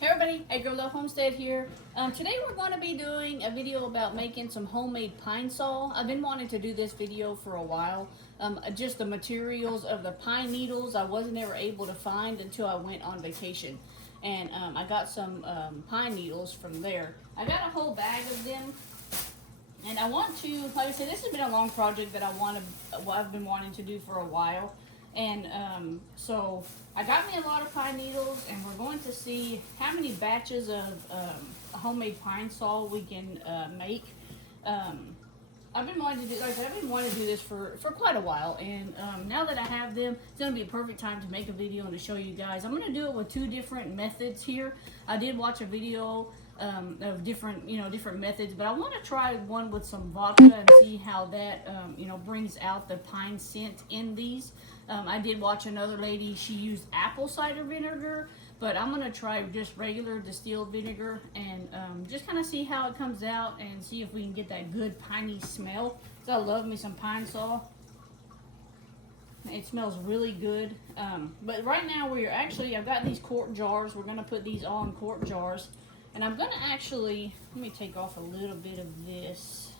Hey everybody, Hey Girl Love Homestead here. Today we're going to be doing a video about making some homemade pine sol. I've been wanting to do this video for a while. Just the materials of the pine needles I wasn't ever able to find until I went on vacation. And I got some pine needles from there. I got a whole bag of them. And I want to, like I said, this has been a long project that I've been wanting to do for a while. And so I got me a lot of pine needles, and we're going to see how many batches of homemade pine sol we can make. I've been wanting to do, like I said, I've been wanting to do this for quite a while, and now that I have them, it's going to be a perfect time to make a video and to show you guys. I'm going to do it with two different methods here. I did watch a video of different methods, but I want to try one with some vodka and see how that brings out the pine scent in these. I did watch another lady, she used apple cider vinegar, but I'm going to try just regular distilled vinegar and just kind of see how it comes out and see if we can get that good piney smell. So I love me some pine sol. It smells really good. But right now I've got these quart jars. We're going to put these all in quart jars. And I'm going to actually, let me take off a little bit of this.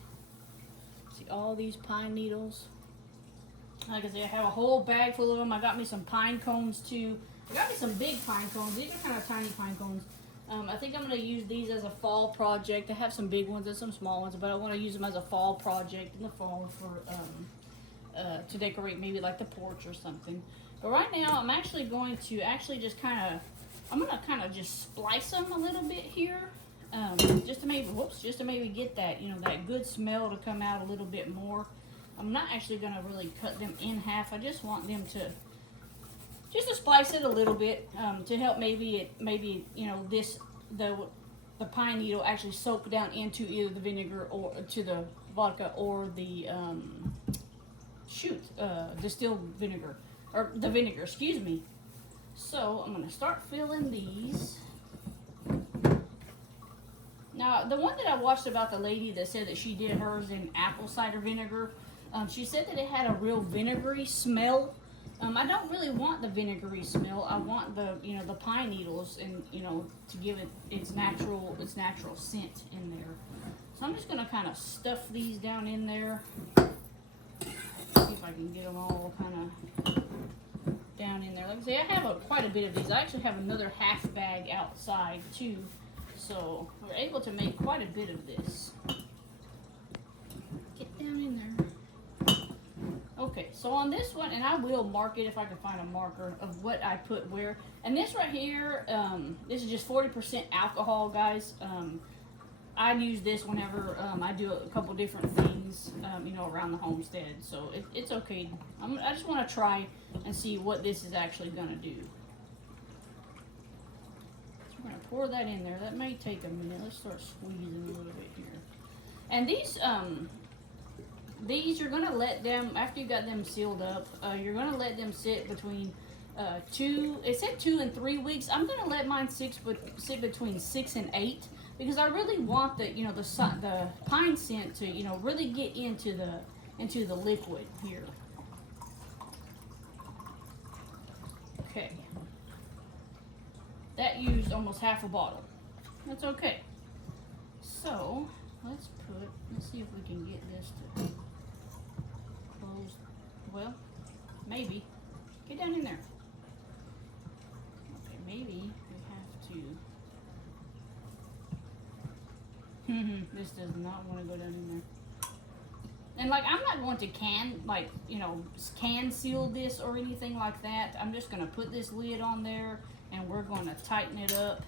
See all these pine needles? Like I said, I have a whole bag full of them. I got me some pine cones too. I got me some big pine cones. These are kind of tiny pine cones. I think I'm going to use these as a fall project. I have some big ones and some small ones, but I want to use them as a fall project in the fall for to decorate maybe like the porch or something. But right now, I'm actually going to just kind of just splice them a little bit here, just to maybe get that that good smell to come out a little bit more. I'm not actually going to really cut them in half. I just want them to splice it a little bit to help the pine needle actually soak down into either the vinegar or to the vodka or the distilled vinegar or the vinegar. Excuse me. So I'm going to start filling these. Now, the one that I watched about the lady that said that she did hers in apple cider vinegar, she said that it had a real vinegary smell. I don't really want the vinegary smell. I want the pine needles and to give it its natural scent in there. So I'm just going to kind of stuff these down in there. See if I can get them all kind of down in there. Like I say, I have quite a bit of these. I actually have another half bag outside too, so we're able to make quite a bit of this. Get down in there. Okay, so on this one, and I will mark it if I can find a marker of what I put where. And this right here, this is just 40% alcohol, guys. I use this whenever I do a couple different things, around the homestead. So it's okay. I just want to try and see what this is actually going to do. So we're going to pour that in there. That may take a minute. Let's start squeezing a little bit here. And these you're going to let them, after you got them sealed up, you're going to let them sit between it said 2 and 3 weeks. I'm going to let mine sit between 6 and 8. Because I really want the pine scent to really get into the liquid here. Okay, that used almost half a bottle. That's okay. So let's see if we can get this to close. Well, maybe get down in there. Okay, maybe we have to. This does not want to go down in there. And I'm not going to can seal this or anything like that. I'm just going to put this lid on there and we're going to tighten it up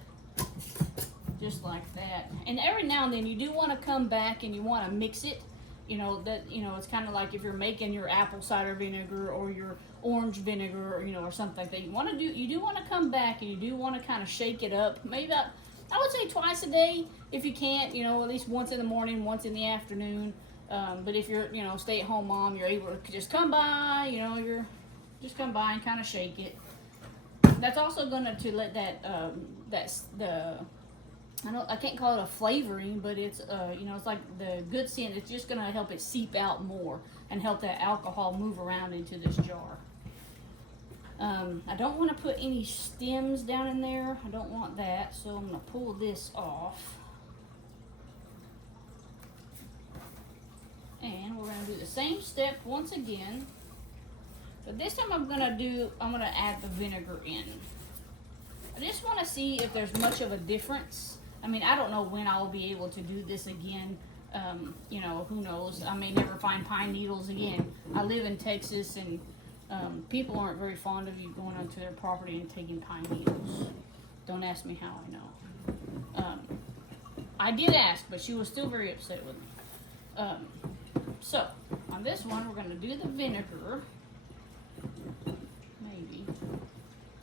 just like that. And every now and then you do want to come back and you want to mix it. It's kind of like if you're making your apple cider vinegar or your orange vinegar or something like that. You do want to come back and you do want to kind of shake it up. Maybe I would say twice a day if you can't, at least once in the morning, once in the afternoon. But if you're, stay-at-home mom, you're able to just come by, just come by and kind of shake it. That's also going to let I can't call it a flavoring, but it's, it's like the good scent. It's just going to help it seep out more and help that alcohol move around into this jar. I don't want to put any stems down in there. I don't want that, so I'm going to pull this off. And we're going to do the same step once again. But this time I'm going to add the vinegar in. I just want to see if there's much of a difference. I mean, I don't know when I'll be able to do this again. You know, who knows? I may never find pine needles again. I live in Texas, and people aren't very fond of you going onto their property and taking pine needles. Don't ask me how I know. I did ask, but she was still very upset with me. So, on this one, we're going to do the vinegar. Maybe.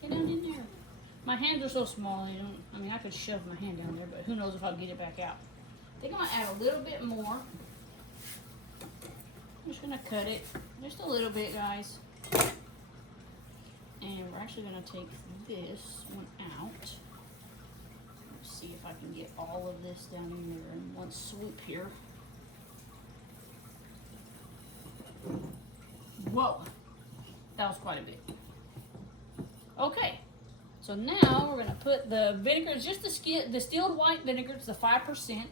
Get down in there. My hands are so small, I mean, I could shove my hand down there, but who knows if I'll get it back out. I think I'm going to add a little bit more. I'm just going to cut it just a little bit, guys. And we're actually going to take this one out. Let's see if I can get all of this down in there in one swoop here. Whoa, that was quite a bit. Okay, so now we're going to put the vinegar, it's just the distilled white vinegar, it's the 5%.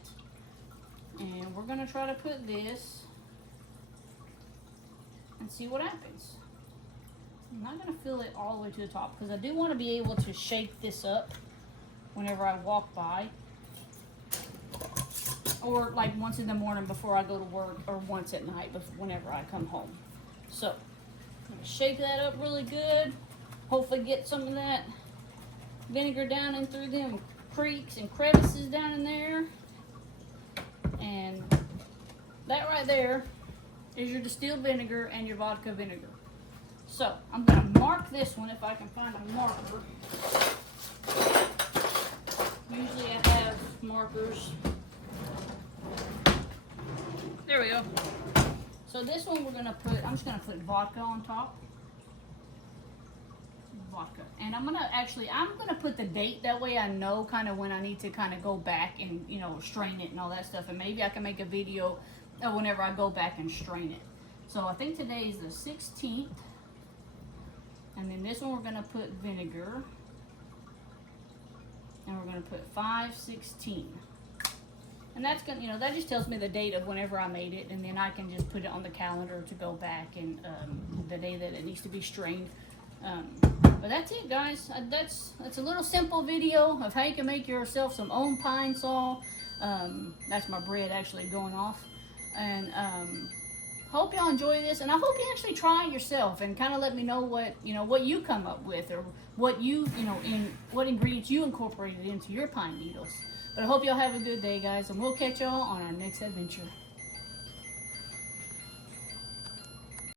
And we're going to try to put this and see what happens. I'm not going to fill it all the way to the top because I do want to be able to shake this up whenever I walk by. Or like once in the morning before I go to work, or once at night whenever I come home. So, I'm going to shake that up really good. Hopefully get some of that vinegar down in through them creeks and crevices down in there. And that right there is your distilled vinegar and your vodka vinegar. So, I'm going to mark this one if I can find a marker. Usually I have markers. There we go. So this one we're gonna put, I'm just gonna put vodka on top. Vodka. And I'm gonna put the date, that way I know kind of when I need to kind of go back and, you know, strain it and all that stuff. And maybe I can make a video of whenever I go back and strain it. So I think today is the 16th. And then this one we're gonna put vinegar. And we're gonna put 5/16. And that's gonna, you know, that just tells me the date of whenever I made it, and then I can just put it on the calendar to go back and the day that it needs to be strained. But that's it, guys. That's a little simple video of how you can make yourself some own pine sol. That's my bread actually going off. And hope y'all enjoy this, and I hope you actually try it yourself and kind of let me know what you come up with, or what what ingredients you incorporated into your pine needles. But I hope y'all have a good day, guys, and we'll catch y'all on our next adventure.